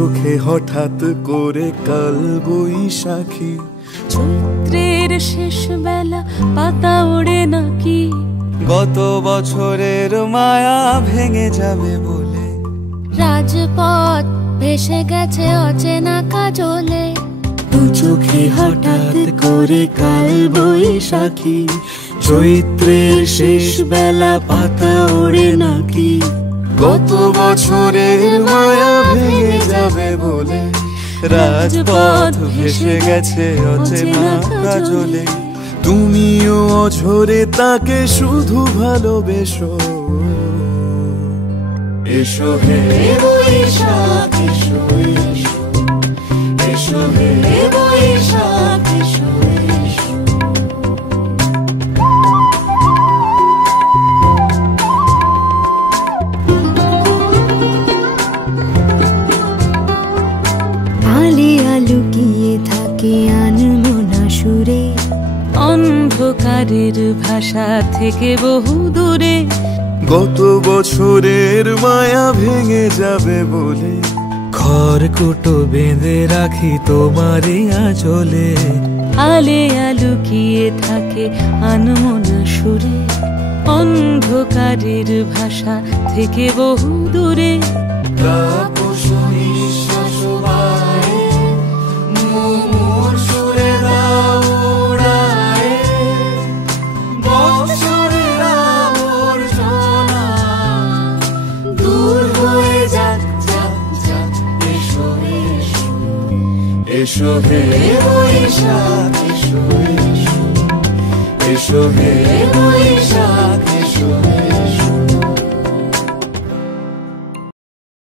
চোখে হঠাৎ করে কাল বৈশাখী, চৈত্রের শেষ বেলা পাতা ওড়ে নাকি, গত বছরের মায়া ভেঙে যাবে বলে, রাজপথ ভেসে গেছে অচেনা কাজলে, দু চোখে হঠাৎ করে কাল বৈশাখী, চৈত্রের শেষ বেলা পাতা ওড়ে নাকি, গত বছরের মায়া ভেঙে যাবে বলে, রাজপথ ভেসে গেছে অচেনা কাজলে। তুমিও অঝরে তাকে শুধু ভালোবেসো, এসো হে বৈশাখ এসো এসো, এসো হে বৈশাখ এসো এসো। আলিয়া লুকিয়ে থাকে আনমনা সুরে, অন্ধকারের ভাষা থেকে বহু দূরে, গত বছরের মায়া ভেঙে যাবে বলে, খড়কুটো বেঁধে রাখি তোমারই আঁচলে, আলিয়া লুকিয়ে থাকে আনমনা সুরে, অন্ধকারের ভাষা থেকে বহু দূরে, তাপস নিঃশ্বাস বায়ে, মুমুর সুরে দাও উড়ায়ে, বৎসরের আবর্জনা দূর হয়ে যাক যাক যাক, এসো এসো, এসো হে বৈশাখ এসো এসো, এসো হে বৈশাখ এসো।